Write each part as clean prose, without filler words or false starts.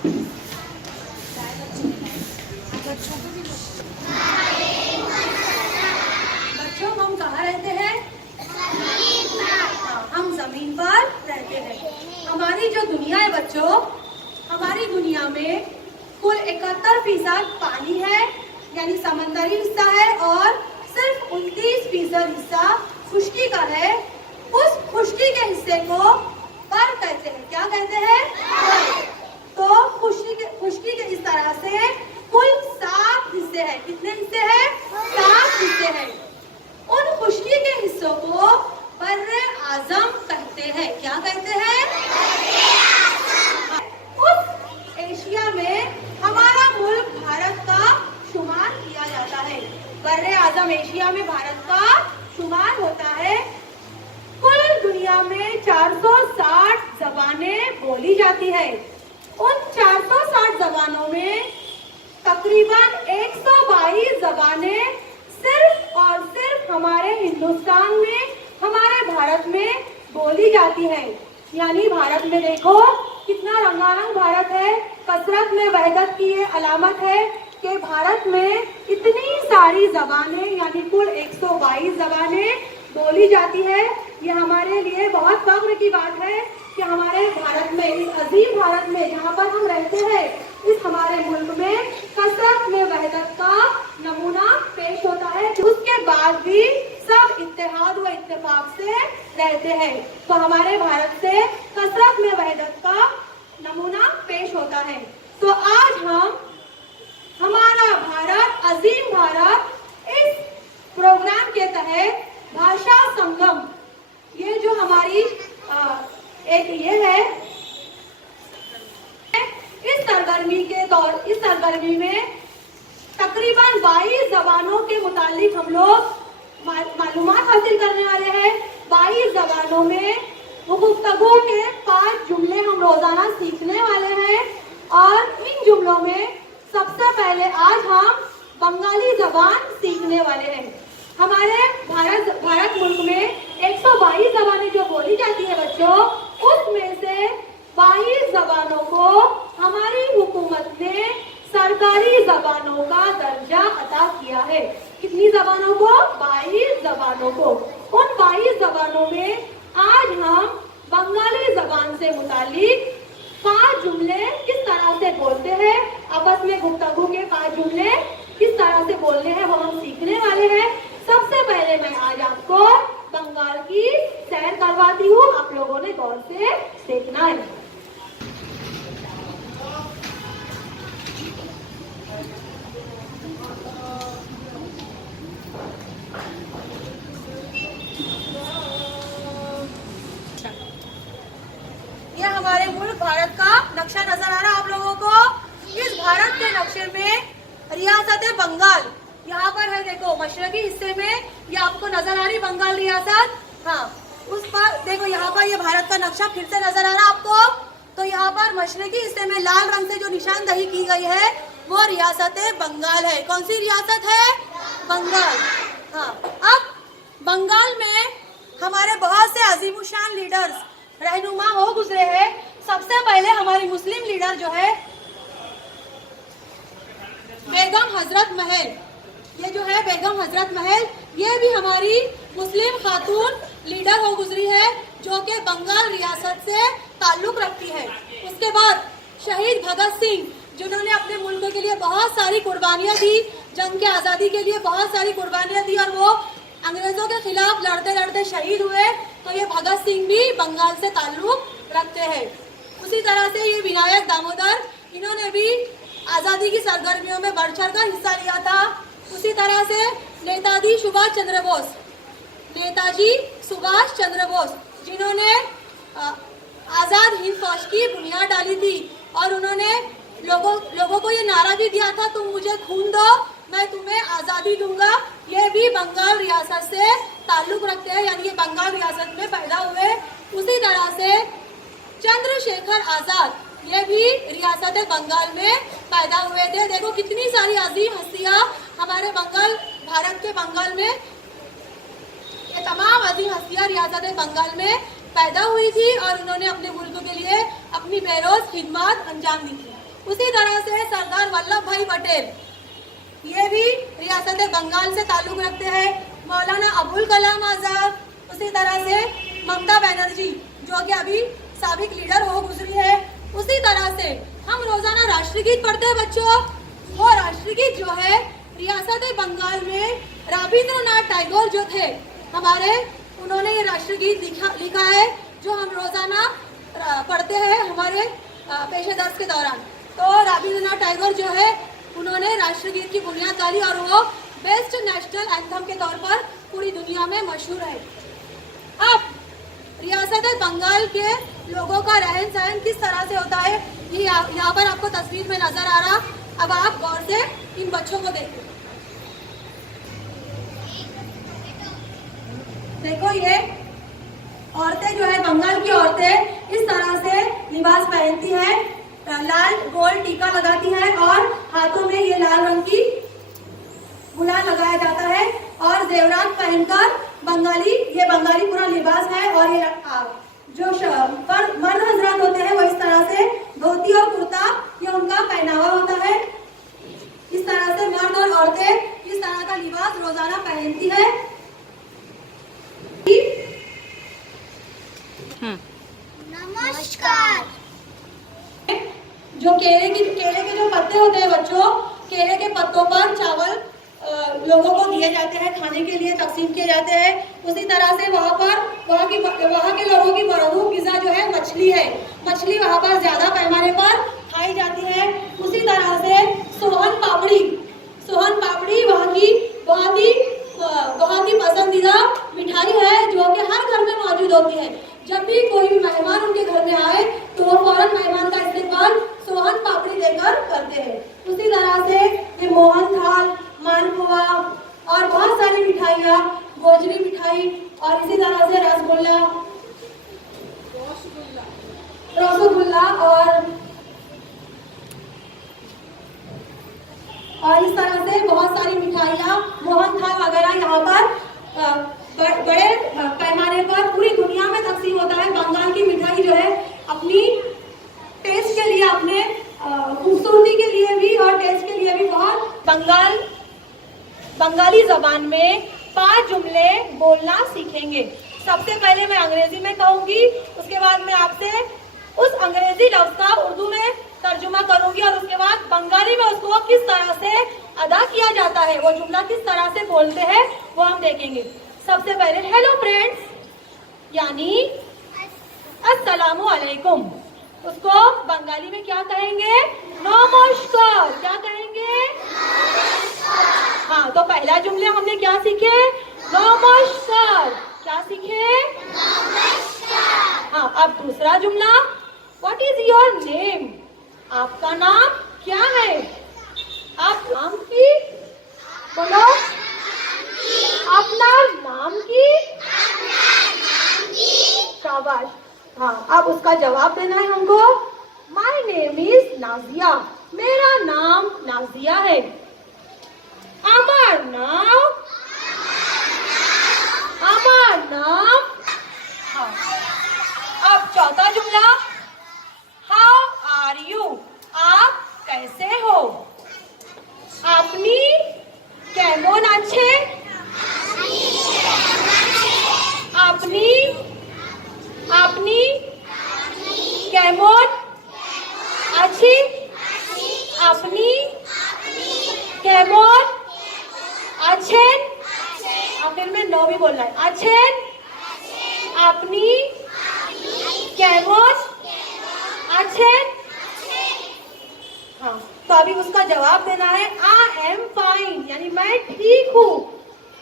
बच्चों हम कहाँ रहते हैं? हम जमीन पर रहते हैं। हमारी जो दुनिया है बच्चों, हमारी दुनिया में कुल 71% पानी है, यानी समंदरी हिस्सा है, और सिर्फ 29% हिस्सा खुश्की का है। उस खुश्की के हिस्से को बर्फ कहते हैं। क्या कहते हैं? तो खुश्की के इस तरह से कुल 7 हिस्से हैं। कितने हिस्से हैं? 7 हिस्से हैं। उन खुश्की के हिस्सों को बर्रे आजम कहते हैं। क्या कहते हैं? उस एशिया में हमारा मुल्क भारत का शुमार किया जाता है। बर्रे आजम एशिया में भारत का शुमार होता है। कुल दुनिया में 460 जबानें बोली जाती है। उन 460 जबानों में तकरीबन 122 जबानें सिर्फ और सिर्फ हमारे हिंदुस्तान में, हमारे भारत में बोली जाती है। यानी भारत में देखो कितना रंगारंग भारत है। कसरत में वहदत की ये अलामत है कि भारत में इतनी सारी जबानें, यानी कुल 122 जबानें बोली जाती है। ये हमारे लिए बहुत फख्र की बात है कि हमारे भारत में, इस अजीम भारत में जहाँ पर हम रहते हैं, इस हमारे मुल्क में कसरत में वहदत का नमूना पेश होता है। उसके बाद भी सब इत्तेहाद व इत्तेफाक से रहते हैं। तो हमारे भारत से कसरत में वहदत का नमूना पेश होता है। तो आज हम हमारा भारत, अजीम भारत, इस प्रोग्राम के तहत भाषा संगम, ये जो हमारी एक ये है, इस सरगर्मी में तकरीबन 22 जबानों के मुतालिक हम लोग मालूमात हासिल करने वाले हैं। 22 जबानों में गुफ्तगू के 5 जुमले हम रोजाना सीखने वाले हैं। और इन जुमलों में सबसे पहले आज हम बंगाली जबान सीखने वाले हैं। हमारे भारत मुल्क में 122 जबानें जो बोली जाती है बच्चों, उसमें से 22 जबानों को हमारी हुकूमत ने सरकारी जबानों का दर्जा अता किया है। कितनी जबानों को? 22 जबानों को। उन 22 जबानों में आज हम बंगाली जबान से मुतालिक 5 जुमले किस तरह से बोलते हैं, आपस में गुफ्तगू के 5 जुमले किस तरह से बोलने हैं, वो हम सीखने वाले हैं। सबसे पहले मैं आज आपको बंगाल की सैर करवाती हूँ। आप लोगों ने गौर से देखना है। ये हमारे मुल्क भारत का नक्शा नजर आ रहा है आप लोगों को। इस भारत के नक्शे में रियासत बंगाल यहाँ पर है। देखो मशरकी हिस्से में ये आपको नजर आ रही बंगाल रियासत। हाँ, उस पर देखो, यहाँ पर ये भारत का नक्शा फिर से नजर आ रहा है आपको। तो यहाँ पर मशरकी हिस्से में लाल रंग से जो निशानदही की गई है वो रियासत बंगाल है। कौन सी रियासत है? बंगाल। हाँ, अब बंगाल में हमारे बहुत से अजीमुशान लीडर्स रहनुमा हो गुजरे हैं। सबसे पहले हमारी मुस्लिम लीडर जो है बेगम हजरत महल, ये जो है बेगम हजरत महल, ये भी हमारी मुस्लिम खातून लीडर हो गुजरी है जो कि बंगाल रियासत से ताल्लुक रखती है। उसके बाद शहीद भगत सिंह, जिन्होंने अपने मुल्क के लिए बहुत सारी कुर्बानियां दी, जंग के आज़ादी के लिए बहुत सारी कुर्बानियां दी, और वो अंग्रेजों के खिलाफ लड़ते लड़ते शहीद हुए। तो ये भगत सिंह भी बंगाल से ताल्लुक रखते हैं। उसी तरह से ये विनायक दामोदर, इन्होंने भी आज़ादी की सरगर्मियों में बढ़ चढ़ कर हिस्सा लिया था। उसी तरह से नेताजी सुभाष चंद्र बोस, जिन्होंने आज़ाद हिंद फौज की बुनियाद डाली थी, और उन्होंने लोगों को ये नारा भी दिया था, तुम मुझे खून दो मैं तुम्हें आज़ादी दूंगा। ये भी बंगाल रियासत से ताल्लुक रखते हैं, यानी ये बंगाल रियासत में पैदा हुए। उसी तरह से चंद्रशेखर आजाद, ये भी रियासत बंगाल में पैदा हुए थे। देखो कितनी सारी अजीम हस्तियां हमारे बंगाल, भारत के बंगाल में, ये तमाम अजीम हस्तियां रियासत बंगाल में पैदा हुई थी और उन्होंने अपने मुल्क के लिए अपनी बेरोज खिदमत अंजाम दी थी। उसी तरह से सरदार वल्लभ भाई पटेल, ये भी रियासत बंगाल से ताल्लुक रखते हैं। मौलाना अबुल कलाम आजाद, उसी तरह से ममता बनर्जी जो कि अभी साबिक लीडर हो गुजरी है। उसी तरह से हम रोजाना राष्ट्रगीत पढ़ते हैं बच्चों। वो राष्ट्रगीत जो है रियासत बंगाल में रविंद्रनाथ टैगोर जो थे हमारे, उन्होंने ये राष्ट्रगीत लिखा है जो हम रोजाना पढ़ते हैं हमारे पेशे दर्स के दौरान। तो रविंद्रनाथ टैगोर जो है उन्होंने राष्ट्रगीत की बुनियाद डाली और वो बेस्ट नेशनल एंथम के तौर पर पूरी दुनिया में मशहूर है। अब रियासत बंगाल के लोगों का रहन सहन किस तरह से होता है ये यहाँ पर आपको तस्वीर में नजर आ रहा। अब आप गौर से इन बच्चों को देखिए। देखो ये औरतें जो है, बंगाल की औरतें इस तरह से लिबास पहनती हैं, लाल गोल टीका लगाती हैं और हाथों में ये लाल रंग की गुलाल लगाया जाता है और जेवरात पहनकर ये बंगाली पूरा लिबास है। और ये जो मर्द हजरात होते हैं वो इस तरह से धोती और कुर्ता, ये उनका पहनावा होता है। इस तरह से मर्द और औरतें इस तरह का लिबास रोजाना पहनती है। नमस्कार। जो केले के जो पत्ते होते हैं बच्चों, केले के पत्तों पर चावल लोगों को दिए जाते हैं, खाने के लिए तकसीम किए जाते हैं। उसी तरह से वहाँ के लोगों की मरहूम गिज़ा जो है मछली है। मछली वहाँ पर ज्यादा पैमाने पर खाई जाती है। उसी तरह से सोहन पापड़ी वहाँ की बहुत ही पसंदीदा मिठाई है जो कि हर घर में मौजूद होती है। जब भी कोई भी मेहमान उनके घर में आए तो वो फौरन मेहमान का इस्तेमाल सोहन पापड़ी देकर करते हैं। उसी तरह से ये मोहन थाल, मालपुआ और बहुत सारी मिठाइयाँ, गोजरी मिठाई और इसी तरह से रसगुल्ला और इस तरह से बहुत सारी मिठाइयाँ, मोहन थाल वगैरह यहाँ पर बड़े पैमाने पर पूरी दुनिया में तकसीम होता है। बंगाल की मिठाई जो है अपनी टेस्ट के लिए, अपने खूबसूरती के लिए भी और टेस्ट के लिए भी बहुत। बंगाली जबान में 5 जुमले बोलना सीखेंगे। सबसे पहले मैं अंग्रेजी में कहूंगी, उसके बाद मैं आपसे उस अंग्रेजी लफ्ज का उर्दू में तर्जुमा करूंगी और उसके बाद बंगाली में उसको किस तरह से अदा किया जाता है, वो जुमला किस तरह से बोलते हैं वो हम देखेंगे। सबसे पहले हेलो फ्रेंड्स यानी अस्सलामु अलैकुम, उसको बंगाली में क्या कहेंगे? नमस्कार। क्या कहेंगे? हाँ, तो पहला जुमले हमने क्या सीखे? नमस्कार। क्या सीखे? नमस्कार। हाँ, अब दूसरा जुमला, व्हाट इज योर नेम? आपका नाम क्या है? आप नाम की बोलो। अपना नाम की। शाबाश। हाँ, अब उसका जवाब देना है हमको। माई नेम इज नाजिया, मेरा नाम नाजिया है। আমার नाम। हाँ, अब चौथा जुमला, हाउ आर यू? आप कैसे हो? আপনি কেমন আছেন? আপনি কেমন আছেন? আপনি কেমন আছেন? आखिर में नो भी बोलना है। আছেন, আপনি কেমন আছেন? हाँ, तो अभी उसका जवाब देना है आई एम फाइन, यानी मैं ठीक हूँ।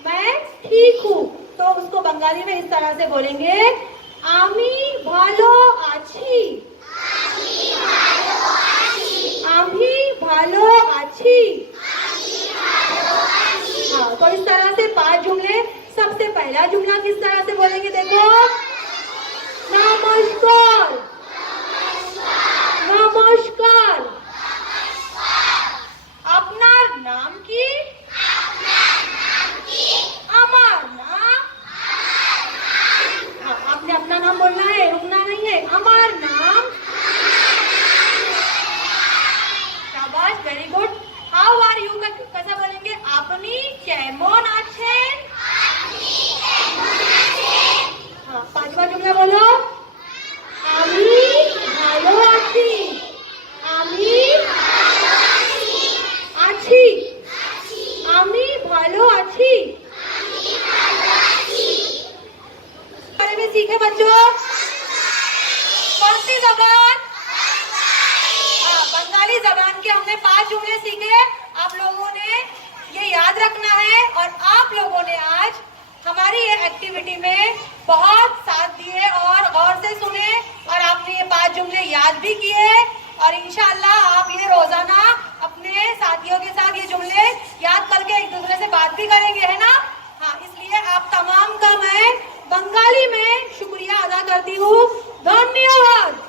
मैं ठीक हूँ। तो उसको बंगाली में इस तरह से बोलेंगे, आमी भालो आछी। आमी भालो आछी। हाँ, तो इस तरह से 5 जुमले। सबसे पहला जुमला किस तरह से बोलेंगे देखो, नमस्कार। नमस्कार। আপনার নাম কি? আমার नाम। हाँ, आपने अपना नाम बोलना है, रुकना नहीं है। আমার नाम के हमने 5 जुमले सीखे, आप लोगों ने ये याद रखना है और आप लोगों ने आज हमारी ये एक्टिविटी में बहुत साथ दिए और गौर से सुने और आपने ये 5 जुमले याद भी किए और इंशाअल्लाह आप ये रोजाना अपने साथियों के साथ ये जुमले याद करके एक दूसरे से बात भी करेंगे, है ना? हाँ, इसलिए आप तमाम का मैं बंगाली में शुक्रिया अदा करती हूँ। धन्यवाद।